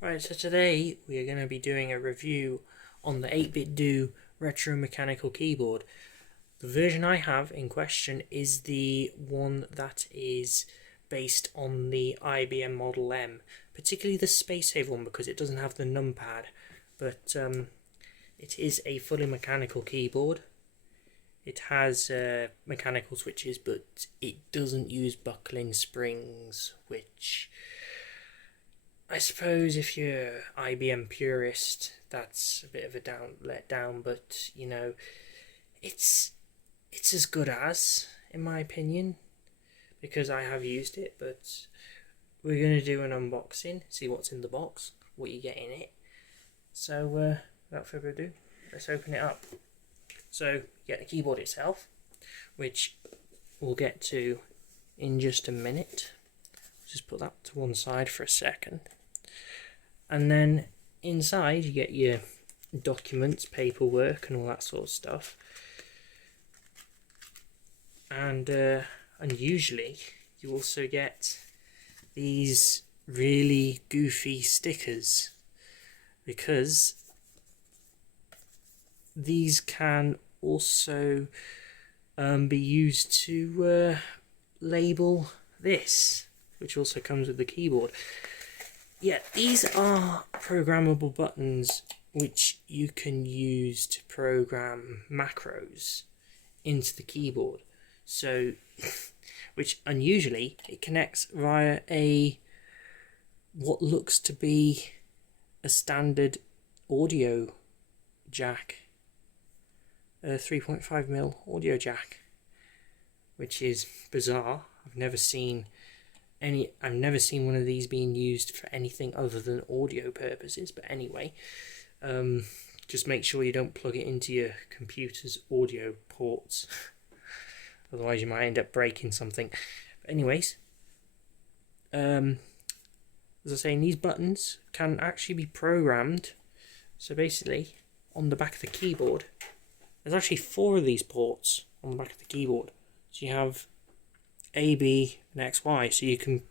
Right, so today we are going to be doing a review on the 8BitDo Retro Mechanical Keyboard. The version I have in question is the one that is based on the IBM Model M, particularly the Space Save one because it doesn't have the numpad, but it is a fully mechanical keyboard. It has mechanical switches, but it doesn't use buckling springs, which I suppose if you're IBM purist, that's a bit of a letdown, but you know, it's as good as, in my opinion, because I have used it. But we're going to do an unboxing, see what's in the box, what you get in it. So without further ado, let's open it up. So you get the keyboard itself, which we'll get to in just a minute. Just put that to one side for a second. And then inside you get your documents, paperwork and all that sort of stuff. And unusually you also get these really goofy stickers, because these can also be used to label this, which also comes with the keyboard. Yeah, these are programmable buttons which you can use to program macros into the keyboard. So, which unusually it connects via what looks to be a standard audio jack, a 3.5mm audio jack, which is bizarre. I've never seen one of these being used for anything other than audio purposes, but anyway, just make sure you don't plug it into your computer's audio ports, otherwise you might end up breaking something. But anyways, as I was saying, these buttons can actually be programmed. So basically, on the back of the keyboard, there's actually 4 of these ports on the back of the keyboard. So you have A, B and X, Y, so you could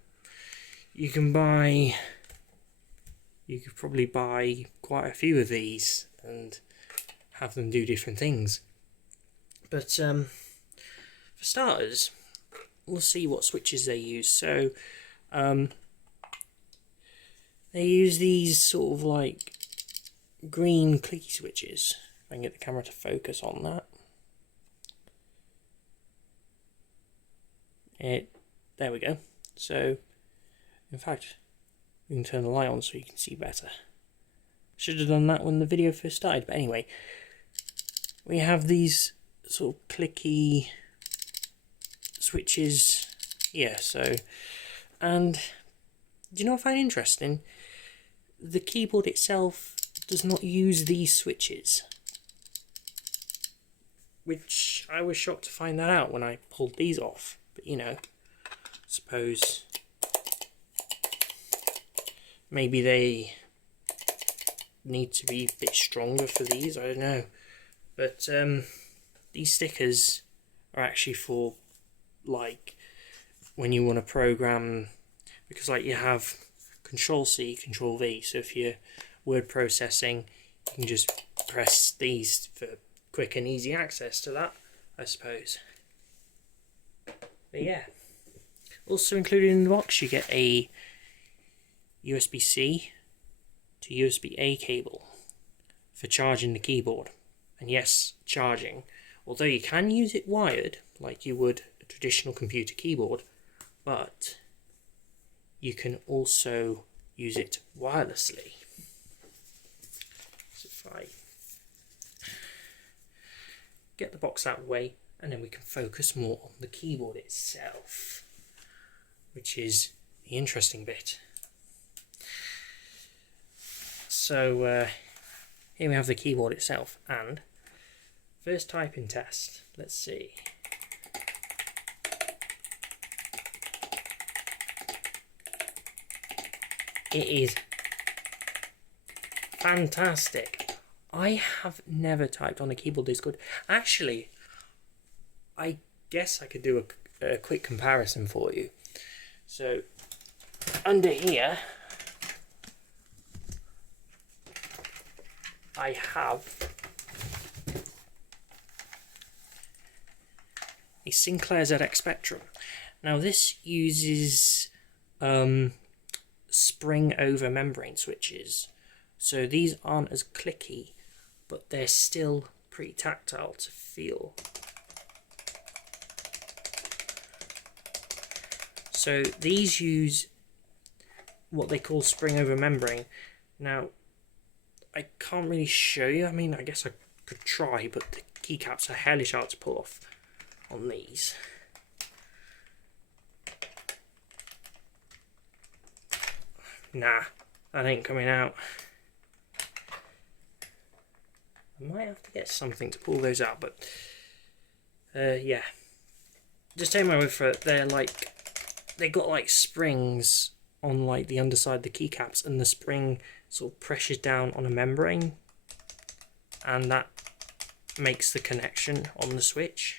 probably buy quite a few of these and have them do different things. But for starters, we'll see what switches they use. So they use these sort of like green clicky switches. If I can get the camera to focus on that. There we go. So, in fact, we can turn the light on so you can see better. Should have done that when the video first started, but anyway, we have these sort of clicky switches here. So, and do you know what I find interesting? The keyboard itself does not use these switches, which I was shocked to find that out when I pulled these off. But you know, suppose maybe they need to be a bit stronger for these, I don't know. But these stickers are actually for like when you want to program, because like you have Control-C, Control-V, so if you're word processing you can just press these for quick and easy access to that, I suppose. But yeah, also included in the box you get a USB-C to USB-A cable for charging the keyboard. And yes, charging, although you can use it wired like you would a traditional computer keyboard, but you can also use it wirelessly. So if I get the box out of the way, and then we can focus more on the keyboard itself, which is the interesting bit. So here we have the keyboard itself, and first typing test. Let's see. It is fantastic. I have never typed on a keyboard this good. Actually, I guess I could do a quick comparison for you. So under here I have a Sinclair ZX Spectrum. Now this uses spring over membrane switches, so these aren't as clicky, but they're still pretty tactile to feel. So these use what they call spring over membrane. Now I can't really show you, I mean I guess I could try, but the keycaps are hellish hard to pull off on these. Nah, that ain't coming out. I might have to get something to pull those out, but yeah. Just take my word for it, they got like springs on like the underside of the keycaps, and the spring sort of pressures down on a membrane, and that makes the connection on the switch.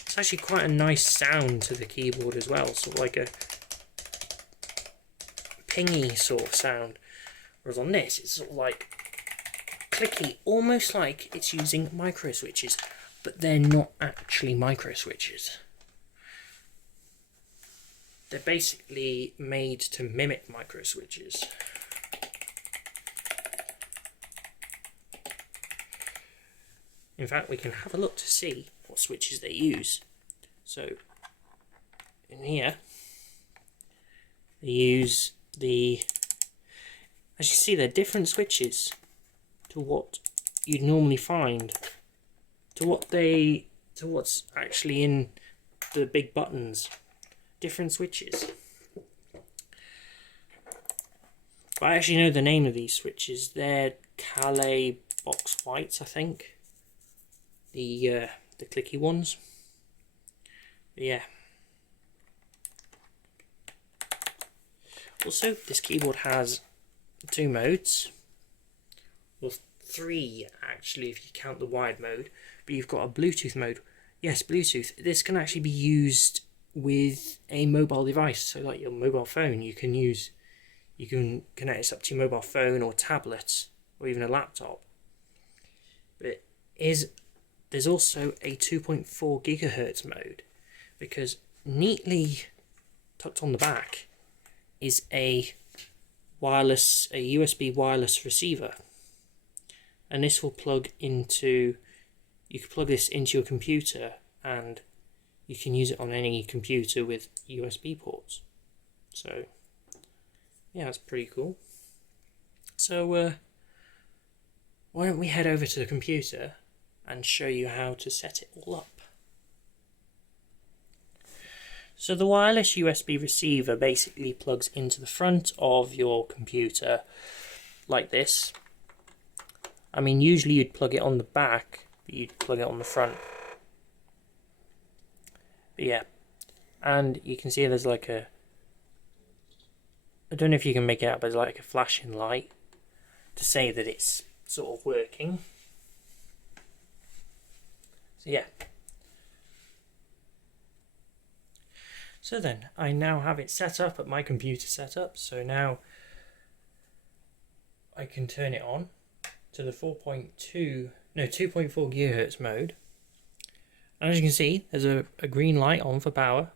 It's actually quite a nice sound to the keyboard as well, sort of like a pingy sort of sound. Whereas on this, it's sort of like clicky, almost like it's using micro switches, but they're not actually micro switches. They're basically made to mimic micro switches. In fact, we can have a look to see what switches they use. So, in here, they use the, as you see, they're different switches to what you'd normally find, to what's actually in the big buttons. Different switches. But I actually know the name of these switches. They're Calais box whites, I think. The clicky ones. But yeah. Also, this keyboard has 2 modes. Well, 3 actually, if you count the wired mode. But you've got a Bluetooth mode. Yes, Bluetooth. This can actually be used with a mobile device. So, like your mobile phone, you can connect this up to your mobile phone or tablet or even a laptop. But there's also a 2.4 gigahertz mode, because neatly tucked on the back is a USB wireless receiver, and this will plug into, you can plug this into your computer and you can use it on any computer with USB ports. So yeah, that's pretty cool. So why don't we head over to the computer and show you how to set it all up. So the wireless USB receiver basically plugs into the front of your computer like this. I mean, usually you'd plug it on the back, but you'd plug it on the front. But yeah, and you can see there's like a, I don't know if you can make it out, but there's like a flashing light to say that it's sort of working. So yeah. So then, I now have it set up at my computer setup, so now I can turn it on to the 2.4 gigahertz mode. And as you can see, there's a green light on for power,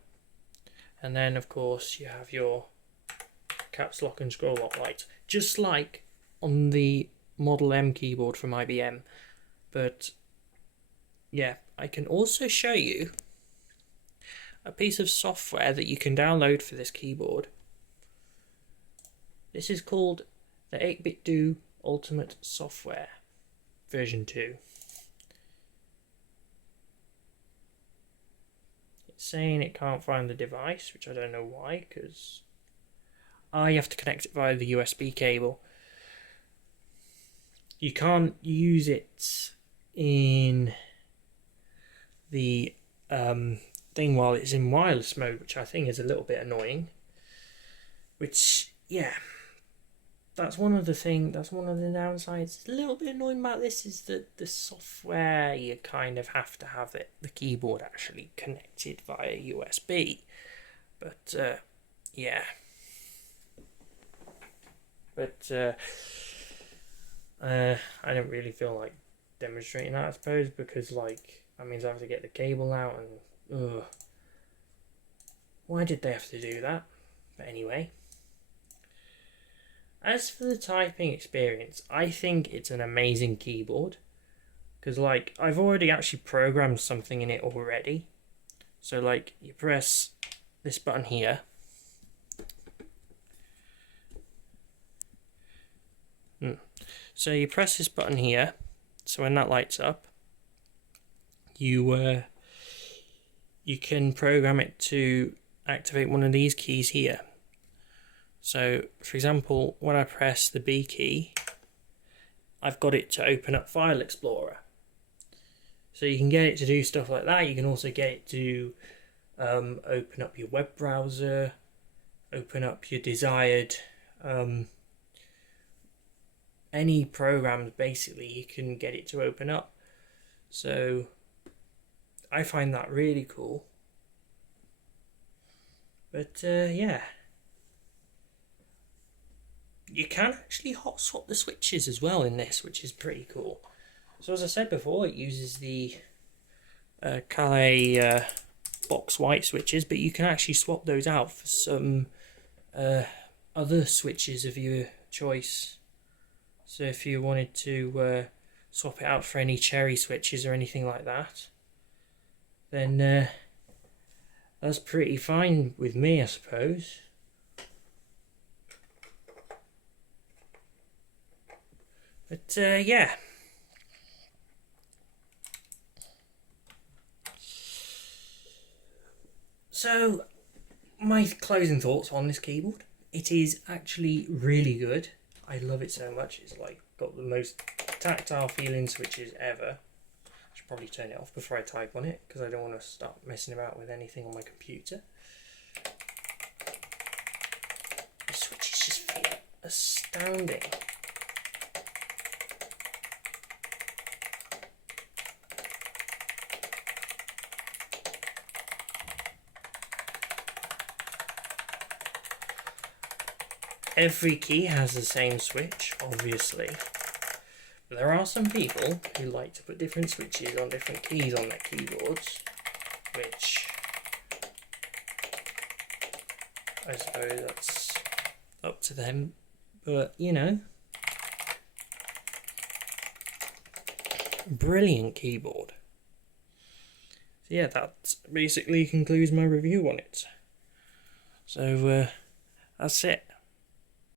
and then of course you have your caps lock and scroll lock light, just like on the Model M keyboard from IBM. But yeah, I can also show you a piece of software that you can download for this keyboard. This is called the 8BitDo Ultimate Software version 2. It's saying it can't find the device, which I don't know why, because I have to connect it via the USB cable. You can't use it in the thing while it's in wireless mode, which I think is a little bit annoying. Which, yeah, that's one of the downsides. It's a little bit annoying about this is that the software, you kind of have to have the keyboard actually connected via USB. But yeah. But I don't really feel like demonstrating that, I suppose, because like that means I have to get the cable out and why did they have to do that? But anyway, as for the typing experience, I think it's an amazing keyboard because like I've already actually programmed something in it already. So like you press this button here. So you press this button here. So when that lights up, you can program it to activate one of these keys here. So for example, when I press the B key, I've got it to open up File Explorer. So you can get it to do stuff like that. You can also get it to open up your web browser, open up your desired any programs, basically you can get it to open up. So I find that really cool. But yeah, you can actually hot swap the switches as well in this, which is pretty cool. So as I said before, it uses the Calais box white switches, but you can actually swap those out for some other switches of your choice. So if you wanted to swap it out for any cherry switches or anything like that, then that's pretty fine with me, I suppose. But yeah. So my closing thoughts on this keyboard. It is actually really good. I love it so much. It's like got the most tactile feeling switches ever. I should probably turn it off before I type on it because I don't want to start messing about with anything on my computer. The switches just feel astounding. Every key has the same switch, obviously. But there are some people who like to put different switches on different keys on their keyboards, which I suppose that's up to them. But, you know, brilliant keyboard. So yeah, that basically concludes my review on it. So that's it.